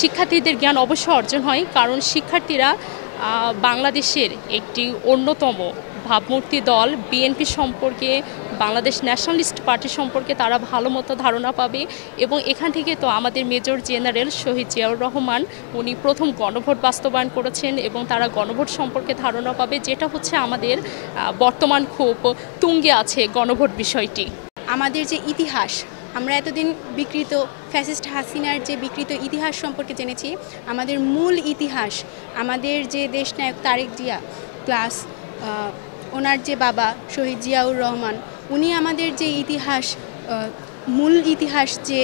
শিক্ষার্থীদের জ্ঞান অবশ্যই অর্জন হয়, কারণ শিক্ষার্থীরা বাংলাদেশের একটি অন্যতম ভাবমূর্তি দল বিএনপি সম্পর্কে, বাংলাদেশ ন্যাশনালিস্ট পার্টি সম্পর্কে তারা ভালো মতো ধারণা পাবে। এবং এখান থেকে তো আমাদের মেজর জেনারেল শহীদ জিয়াউর রহমান উনি প্রথম গণভোট বাস্তবায়ন করেছেন এবং তারা গণভোট সম্পর্কে ধারণা পাবে, যেটা হচ্ছে আমাদের বর্তমান খুব তুঙ্গে আছে গণভোট বিষয়টি। আমাদের যে ইতিহাস, আমরা এতদিন বিকৃত ফ্যাসিস্ট হাসিনার যে বিকৃত ইতিহাস সম্পর্কে জেনেছি, আমাদের মূল ইতিহাস, আমাদের যে দেশনায়ক তারেক জিয়া প্লাস ওনার যে বাবা শহীদ জিয়াউর রহমান, উনি আমাদের যে ইতিহাস, মূল ইতিহাস যে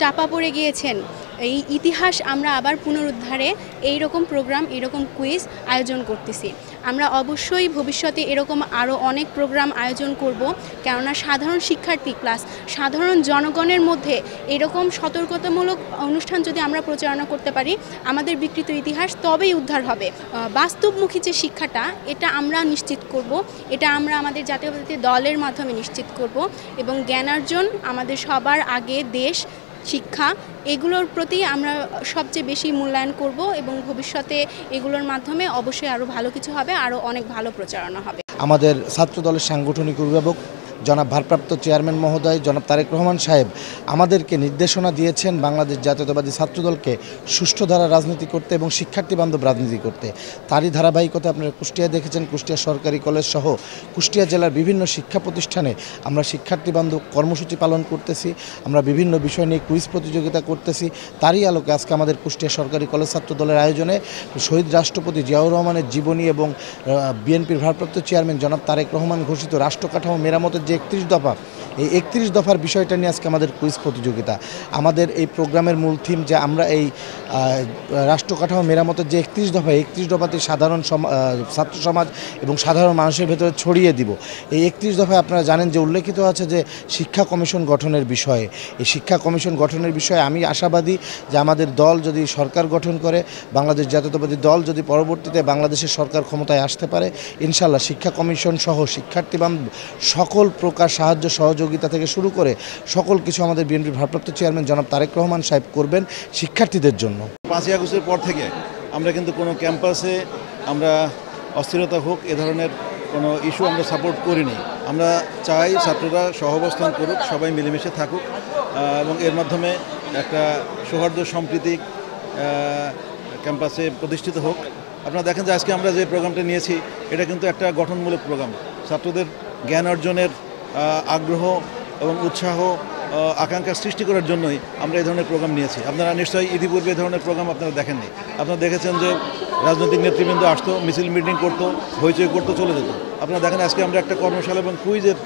চাপা পড়ে গিয়েছেন, এই ইতিহাস আমরা আবার পুনরুদ্ধারে এইরকম প্রোগ্রাম, এরকম কুইজ আয়োজন করতেছি। আমরা অবশ্যই ভবিষ্যতে এরকম আরও অনেক প্রোগ্রাম আয়োজন করব, কেননা সাধারণ শিক্ষার্থী প্লাস সাধারণ জনগণের মধ্যে এরকম সতর্কতামূলক অনুষ্ঠান যদি আমরা প্রচারণা করতে পারি, আমাদের বিকৃত ইতিহাস তবেই উদ্ধার হবে। বাস্তবমুখী যে শিক্ষাটা, এটা আমরা নিশ্চিত করব, এটা আমরা আমাদের জাতীয়তাবাদী দলের মাধ্যমে নিশ্চিত করব। এবং জ্ঞানার্জন আমাদের সবার আগে, দেশ, শিক্ষা, এগুলোর প্রতি আমরা সবচেয়ে বেশি মূল্যায়ন করব এবং ভবিষ্যতে এগুলোর মাধ্যমে অবশ্যই আরও ভালো কিছু হবে, আরও অনেক ভালো প্রচারণা হবে। আমাদের ছাত্র দলের সাংগঠনিক অভিভাবক জনাব ভারপ্রাপ্ত চেয়ারম্যান মহোদয় জনাব তারেক রহমান সাহেব আমাদেরকে নির্দেশনা দিয়েছেন বাংলাদেশ জাতীয়তাবাদী ছাত্রদলকে সুষ্ঠু ধারা রাজনীতি করতে এবং শিক্ষার্থী বান্ধব রাজনীতি করতে। তারই ধারাবাহিকতা আপনারা কুষ্টিয়ায় দেখেছেন, কুষ্টিয়া সরকারি কলেজ সহ কুষ্টিয়া জেলার বিভিন্ন শিক্ষা প্রতিষ্ঠানে আমরা শিক্ষার্থী বান্ধব কর্মসূচি পালন করতেছি। আমরা বিভিন্ন বিষয় নিয়ে কুইজ প্রতিযোগিতা করতেছি। তারই আলোকে আজকে আমাদের কুষ্টিয়া সরকারি কলেজ ছাত্র দলের আয়োজনে শহীদ রাষ্ট্রপতি জিয়াউর রহমানের জীবনী এবং বিএনপির ভারপ্রাপ্ত চেয়ারম্যান জনাব তারেক রহমান ঘোষিত রাষ্ট্র কাঠামো মেরামতের যে 31 দফা, এই 31 দফার বিষয়টা নিয়ে আজকে আমাদের কুইজ প্রতিযোগিতা। আমাদের এই প্রোগ্রামের মূল থিম যে আমরা এই রাষ্ট্র কাঠামো মেরামতের যে 31 দফাতে সাধারণ ছাত্র সমাজ এবং সাধারণ মানুষের ভেতরে ছড়িয়ে দিব। এই 31 দফায় আপনারা জানেন যে উল্লেখিত আছে যে শিক্ষা কমিশন গঠনের বিষয়ে। এই শিক্ষা কমিশন গঠনের বিষয়ে আমি আশাবাদী যে আমাদের দল যদি সরকার গঠন করে, বাংলাদেশ জাতীয়তাবাদী দল যদি পরবর্তীতে বাংলাদেশের সরকার ক্ষমতায় আসতে পারে, ইনশাআল্লাহ শিক্ষা কমিশন সহ শিক্ষার্থী বান্ধব সকল প্রকার সাহায্য সহযোগিতা থেকে শুরু করে সকল কিছু আমাদের বিএনপির ভারপ্রাপ্ত চেয়ারম্যান জনাব তারেক রহমান সাহেব করবেন শিক্ষার্থীদের জন্য। 5ই আগস্টের পর থেকে আমরা কিন্তু কোনো ক্যাম্পাসে আমরা অস্থিরতা হোক এ ধরনের কোনো ইস্যু আমরা সাপোর্ট করিনি। আমরা চাই ছাত্ররা সহাবস্থান করুক, সবাই মিলেমিশে থাকুক এবং এর মাধ্যমে একটা সৌহার্দ্য সম্প্রীতি ক্যাম্পাসে প্রতিষ্ঠিত হোক। আপনারা দেখেন যে আজকে আমরা যে প্রোগ্রামটা নিয়েছি, এটা কিন্তু একটা গঠনমূলক প্রোগ্রাম। ছাত্রদের জ্ঞান অর্জনের আগ্রহ এবং উৎসাহ আকাঙ্ক্ষা সৃষ্টি করার জন্যই আমরা এই ধরনের প্রোগ্রাম নিয়েছি। আপনারা নিশ্চয়ই ইতিপূর্বে এই ধরনের প্রোগ্রাম আপনারা দেখেননি। আপনারা দেখেছেন যে রাজনৈতিক নেতৃবৃন্দ আসতো, মিছিল মিটিং করতো, হইচই করতো, চলে যেত। আপনারা দেখেন আজকে আমরা একটা কর্মশালা এবং কুইজের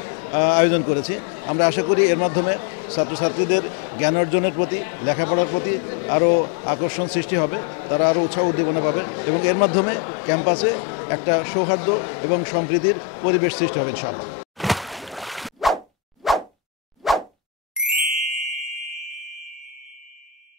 আয়োজন করেছি। আমরা আশা করি এর মাধ্যমে ছাত্রছাত্রীদের জ্ঞান অর্জনের প্রতি, লেখাপড়ার প্রতি আরও আকর্ষণ সৃষ্টি হবে, তারা আরও উৎসাহ উদ্দীপনা পাবে এবং এর মাধ্যমে ক্যাম্পাসে একটা সৌহার্দ্য এবং সম্প্রীতির পরিবেশ সৃষ্টি হবে ইনশাআল্লাহ।